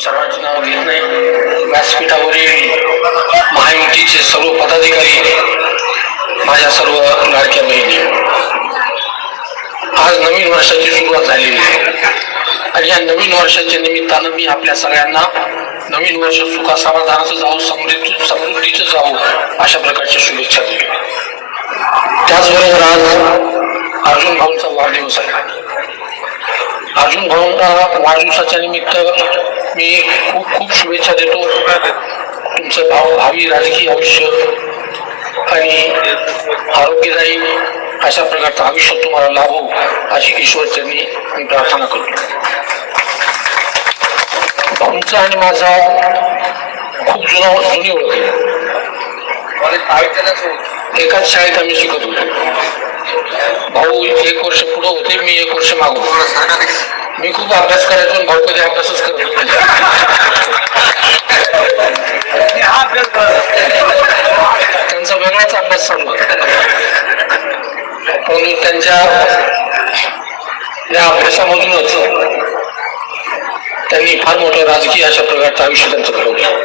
सर्वांची नाव घेत नाही व्यासपीठावरील महायुतीचे सर्व पदाधिकारी माझ्या सर्व लाडक्या बहिणी. आज नवीन वर्षाची सुरुवात झालेली आहे. आणि या नवीन वर्षाच्या निमित्तानं मी आपल्या सगळ्यांना नवीन वर्ष सुखा समाधानाचं जाऊ समृद्धी समृद्धीचं जाऊ अशा प्रकारच्या शुभेच्छा देतो. त्याचबरोबर आज अर्जुन भाऊंचा वाढदिवस आहे. अर्जुन भाऊंना वाढदिवसाच्या निमित्त मी खूप खूप शुभेच्छा देतो. तुमचं भाव भावी राजकीय आयुष्य आणि आरोग्यदायी अशा प्रकारचं आयुष्य तुम्हाला लाभो अशी ईश्वरचरणी मी प्रार्थना करतो. भाऊंचा आणि माझा खूप जुना जुनी ओळख आहे. एकाच शाळेत आम्ही शिकत होतो. भाऊ एक वर्ष पुढं होते मी एक वर्ष मागो मी खूप अभ्यास करायचो भाऊ कधी अभ्यासच वेगळाच म्हणून त्यांच्या या अभ्यासामधूनच त्यांनी फार मोठं राजकीय अशा प्रकारचं आयुष्य त्यांचं घडवलं.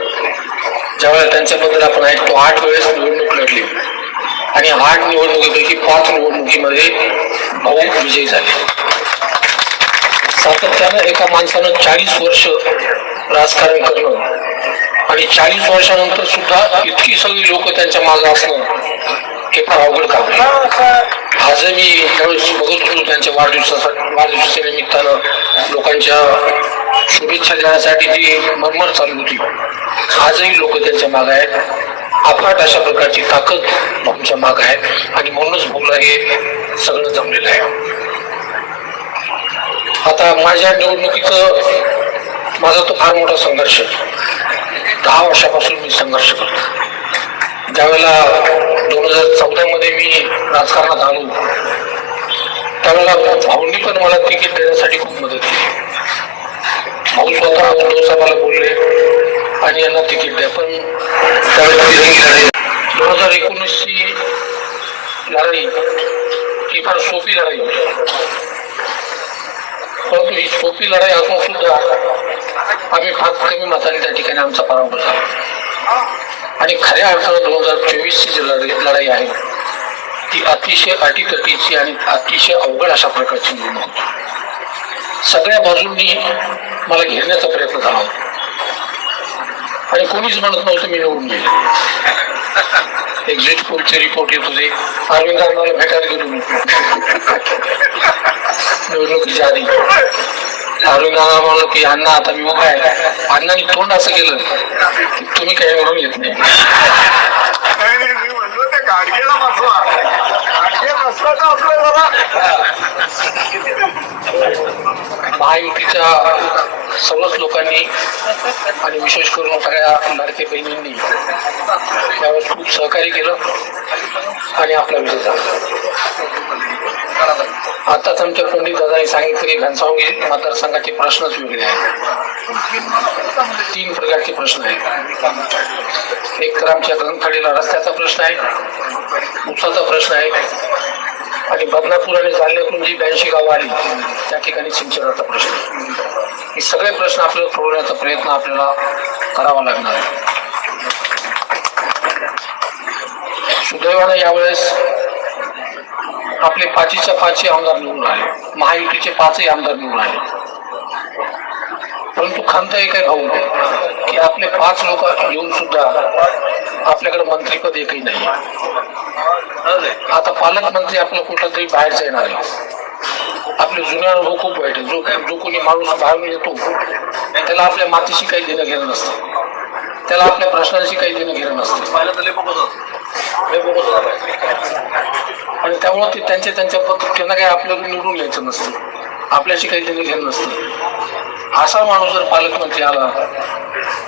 ज्यावेळेला त्यांच्याबद्दल आपण ऐकतो आठ वेळेस निवडणूक लढली. आणि आठ निवडणुकीपैकी पाच निवडणुकीमध्ये भाऊ विजयी झाले. सातत्यानं एका माणसानं चाळीस वर्ष राजकारण करणं आणि चाळीस वर्षानंतर सुद्धा इतकी सगळी लोक त्यांच्या मागे असणं फार अवघड काम आज मी त्यावेळेस बघत होतो त्यांच्या वाढदिवसासाठी वाढदिवसाच्या निमित्तानं लोकांच्या शुभेच्छा देण्यासाठी जी मरमर चालू होती. आजही लोक त्यांच्या मागे आहेत. अफाट अशा प्रकारची ताकद भाऊंच्या माग आहे. आणि म्हणूनच भाऊला हे सगळं जमलेलं आहे. आता माझ्या निवडणुकीचं माझा तो फार मोठा संघर्ष. दहा वर्षापासून मी संघर्ष करतो ज्यावेळेला दोन हजार चौदा मध्ये मी राजकारणात आलो. त्यावेळेला भाऊंनी पण मला तिकीट देण्यासाठी खूप मदत केली. भाऊ स्वतः उद्धव साहेबाला बोलले आणि यांना तिकीट द्या. पण त्यावेळेला तिरंगी लढाई दोन हजार एकोणीसची लढाई ही फार सोपी लढाई होती. परंतु ही सोपी लढाई असून सुद्धा आम्ही फार कमी मताने त्या ठिकाणी आमचा पराभव झाला. आणि खऱ्या अर्थानं दोन हजार चोवीसची जी लढाई लढाई आहे ती अतिशय अटीतटीची आणि अतिशय अवघड अशा प्रकारची निर्माण होती सगळ्या बाजूंनी मला घेरण्याचा प्रयत्न झाला होता. आणि कोणीच म्हणत नव्हतं मी निवडून गेले एक्झिट पोलचे रिपोर्ट येत होते. अरविंद भेटायला गेलो मी निवडणुकीच्या आधी. अण्णा म्हणलं की अण्णा आता मी उभा आहे. अण्णांनी तोंड असं केलं. की तुम्ही काही म्हणून येत नाही. महायुतीच्या सर्वच लोकांनी आणि विशेष करून सगळ्या लाडके बहिणींनी त्यावेळेस खूप सहकार्य केलं आणि आपला विजय झाला. आताच आमच्या पंडित दादांनी सांगितलं की घनसावंगी मतदारसंघाचे प्रश्नच वेगळे आहेत. तीन प्रकारचे प्रश्न आहेत. एक तर आमच्या गंगथाडीला रस्त्याचा प्रश्न आहे उसाचा प्रश्न आहे आणि बदनापूर आणि जालन्यातून जी ब्याऐंशी गावं आली त्या ठिकाणी सिंचनाचा प्रश्न हे सगळे प्रश्न आपल्याला सोडवण्याचा प्रयत्न आपल्याला करावा लागणार आहे. सुदैवानं यावेळेस आपले पाचीच्या पाचही आमदार निवडून आले. महायुतीचे पाचही आमदार निवडून आले. परंतु खंत एक आहे भाऊ की आपले पाच लोक येऊन सुद्धा आपल्याकडे मंत्रीपद एकही नाही. आता पालकमंत्री आपलं कुठं तरी बाहेरचा येणार आहे. आपले जुने अनुभव खूप वाईट आहे जो जो कोणी माणूस बाहेरून येतो त्याला आपल्या मातीशी काही देणं घेणं नसतं. त्याला आपल्या प्रश्नांशी काही देणं घेणं नसतं. त्यामुळे ते त्यांच्या त्यांच्या पद्धत त्यांना काही आपल्याला निवडून घ्यायचं नसतं. आपल्याशी काही त्यांनी घेणं नसतं. असा माणूस जर पालकमंत्री आला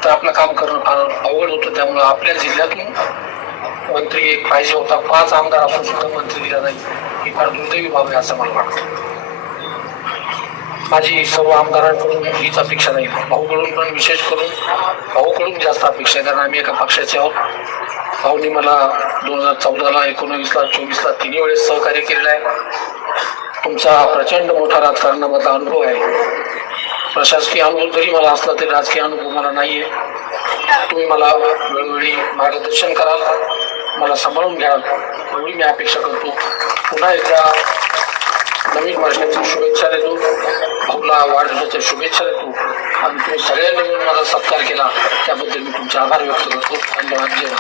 तर आपलं काम करणं फार अवघड होतं. त्यामुळं आपल्या जिल्ह्यातून मंत्री एक पाहिजे होता. पाच आमदार असून सुद्धा मंत्री दिला नाही. ही फार दुर्दैवी बाब आहे असं मला वाटतं. माझी सर्व आमदारांकडून हीच अपेक्षा नाही भाऊकडून पण विशेष करून भाऊकडून जास्त अपेक्षा आहे. कारण आम्ही एका पक्षाचे आहोत. भाऊनी मला दोन हजार चौदाला एकोणवीसला चोवीसला तिन्ही वेळेस सहकार्य केलेलं आहे. तुमचा प्रचंड मोठा राजकारणामधला अनुभव आहे. प्रशासकीय अनुभव जरी मला असला तरी राजकीय अनुभव मला नाही आहे तुम्ही मला वेळोवेळी मार्गदर्शन कराल मला सांभाळून घ्याल एवढी मी अपेक्षा करतो. पुन्हा एकदा नवीन वर्षाच्या शुभेच्छा देतो. भाऊला वाढदिवसाच्या शुभेच्छा देतो. आणि तुम्ही सगळ्यांनी मिळून माझा सत्कार केला. त्याबद्दल मी तुमचे आभार व्यक्त करतो. धन्यवाद.